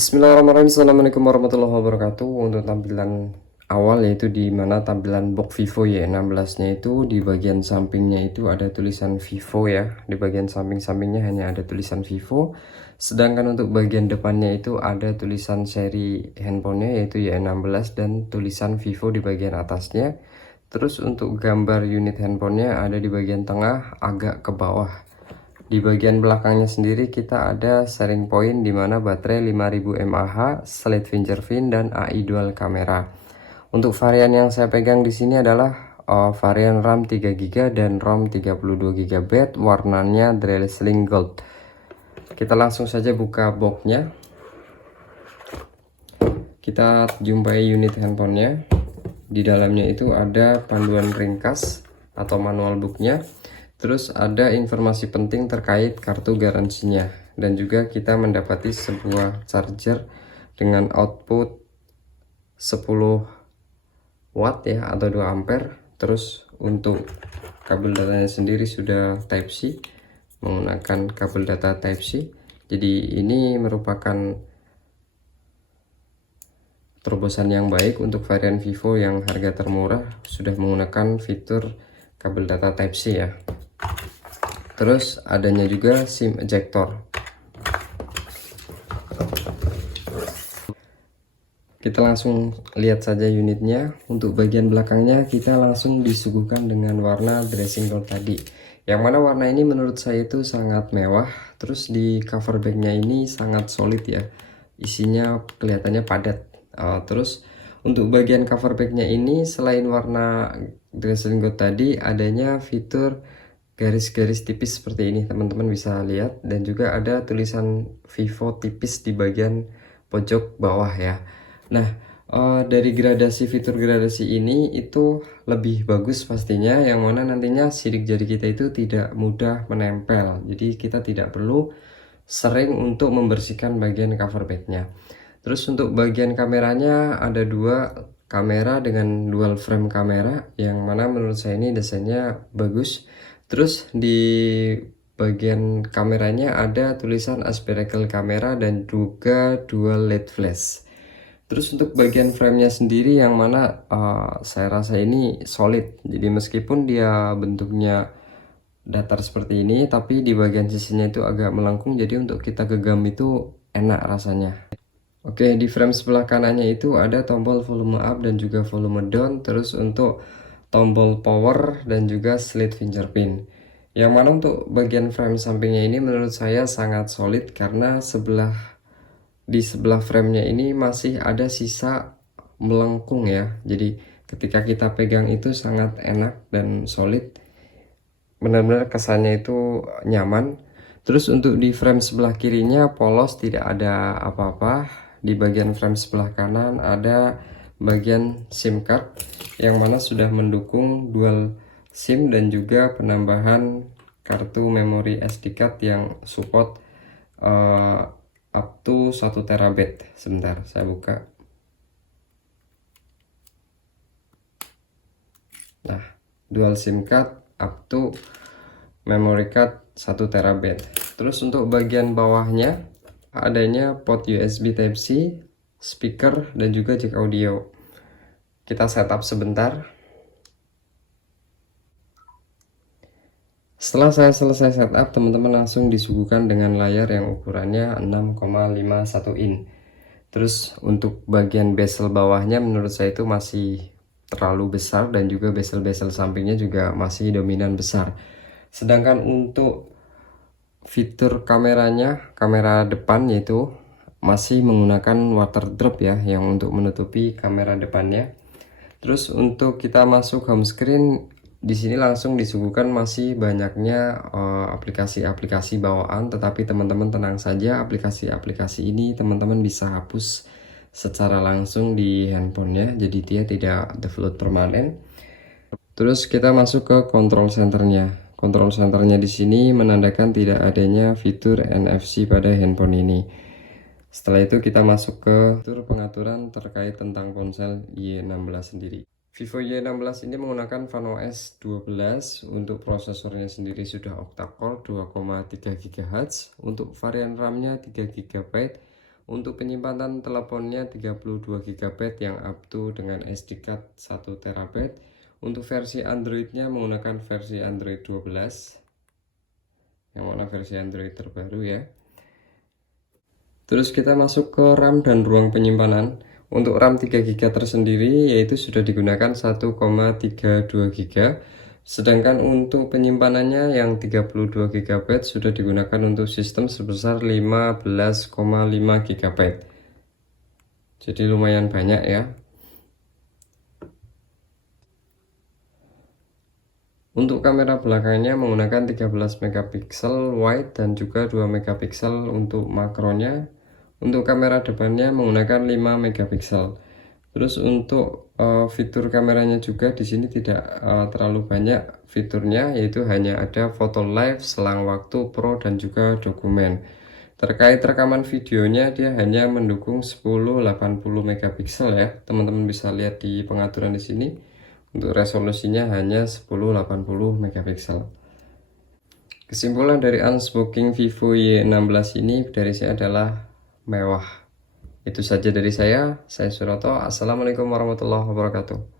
Bismillahirrahmanirrahim. Assalamualaikum warahmatullahi wabarakatuh. Untuk tampilan awal yaitu di mana tampilan box Vivo Y16-nya itu di bagian sampingnya itu ada tulisan Vivo ya. Di bagian samping-sampingnya hanya ada tulisan Vivo. Sedangkan untuk bagian depannya itu ada tulisan seri handphonenya yaitu Y16 dan tulisan Vivo di bagian atasnya. Terus untuk gambar unit handphonenya ada di bagian tengah agak ke bawah. Di bagian belakangnya sendiri kita ada sharing point di mana baterai 5000 mAh, slide fingerprint dan AI dual kamera. Untuk varian yang saya pegang di sini adalah varian RAM 3GB dan ROM 32GB, warnanya Dazzling Gold. Kita langsung saja buka boxnya. Kita jumpai unit handphonenya. Di dalamnya itu ada panduan ringkas atau manual booknya. Terus ada informasi penting terkait kartu garansinya. Dan juga kita mendapati sebuah charger dengan output 10 watt ya atau 2 ampere. Terus untuk kabel datanya sendiri sudah Type C, menggunakan kabel data Type C. Jadi ini merupakan terobosan yang baik untuk varian Vivo yang harga termurah, sudah menggunakan fitur kabel data Type C ya. Terus adanya juga SIM ejector. Kita langsung lihat saja unitnya. Untuk bagian belakangnya kita langsung disuguhkan dengan warna dressing gold tadi, yang mana warna ini menurut saya itu sangat mewah. Terus di cover bagnya ini sangat solid ya, isinya kelihatannya padat. Terus untuk bagian cover bagnya ini selain warna dressing gold tadi, adanya fitur garis-garis tipis seperti ini, teman-teman bisa lihat. Dan juga ada tulisan Vivo tipis di bagian pojok bawah ya. Nah, dari fitur gradasi ini itu lebih bagus pastinya, yang mana nantinya sidik jari kita itu tidak mudah menempel. Jadi kita tidak perlu sering untuk membersihkan bagian cover bagnya. Terus untuk bagian kameranya ada dua kamera dengan dual frame kamera, yang mana menurut saya ini desainnya bagus. Terus di bagian kameranya ada tulisan aspherical kamera dan juga dual LED flash. Terus untuk bagian framenya sendiri yang mana saya rasa ini solid. Jadi meskipun dia bentuknya datar seperti ini, tapi di bagian sisinya itu agak melengkung. Jadi untuk kita genggam itu enak rasanya. Oke, di frame sebelah kanannya itu ada tombol volume up dan juga volume down. Terus untuk tombol power dan juga slide fingerprint. Yang mana untuk bagian frame sampingnya ini menurut saya sangat solid, karena di sebelah framenya ini masih ada sisa melengkung ya. Jadi ketika kita pegang itu sangat enak dan solid, benar-benar kesannya itu nyaman. Terus untuk di frame sebelah kirinya polos, tidak ada apa-apa. Di bagian frame sebelah kanan ada bagian SIM card, yang mana sudah mendukung dual SIM dan juga penambahan kartu memori SD card yang support up to 1 terabyte. Sebentar saya buka. Nah, dual SIM card up to memory card 1 terabyte. Terus untuk bagian bawahnya adanya port USB Type C, speaker dan juga jack audio. Kita setup sebentar. Setelah saya selesai setup, teman-teman langsung disuguhkan dengan layar yang ukurannya 6,51 in. Terus untuk bagian bezel bawahnya menurut saya itu masih terlalu besar, dan juga bezel-bezel sampingnya juga masih dominan besar. Sedangkan untuk fitur kameranya, kamera depan yaitu masih menggunakan water drop ya, yang untuk menutupi kamera depannya. Terus untuk kita masuk home screen, di sini langsung disuguhkan masih banyaknya aplikasi-aplikasi bawaan, tetapi teman-teman tenang saja, aplikasi-aplikasi ini teman-teman bisa hapus secara langsung di handphonenya, jadi dia tidak default permanen. Terus kita masuk ke control centernya. Control centernya di sini menandakan tidak adanya fitur NFC pada handphone ini. Setelah itu kita masuk ke fitur pengaturan terkait tentang ponsel Y16 sendiri. Vivo Y16 ini menggunakan FunOS 12. Untuk prosesornya sendiri sudah octa-core 2,3 GHz. Untuk varian RAM-nya 3 GB. Untuk penyimpanan teleponnya 32 GB yang up to dengan SD card 1 TB. Untuk versi Androidnya menggunakan versi Android 12, yang mana versi Android terbaru ya. Terus kita masuk ke RAM dan ruang penyimpanan. Untuk RAM 3 GB tersendiri yaitu sudah digunakan 1,32 GB. Sedangkan untuk penyimpanannya yang 32 GB sudah digunakan untuk sistem sebesar 15,5 GB. Jadi lumayan banyak ya. Untuk kamera belakangnya menggunakan 13 megapiksel wide dan juga 2 megapiksel untuk makronya. Untuk kamera depannya menggunakan 5 megapiksel. Terus untuk fitur kameranya juga di sini tidak terlalu banyak fiturnya, yaitu hanya ada foto live, selang waktu, pro dan juga dokumen. Terkait rekaman videonya dia hanya mendukung 1080 megapiksel ya. Teman-teman bisa lihat di pengaturan di sini. Untuk resolusinya hanya 1080 megapiksel. Kesimpulan dari unboxing Vivo Y16 ini dari saya adalah mewah. Itu saja dari saya Suroto. Assalamualaikum warahmatullahi wabarakatuh.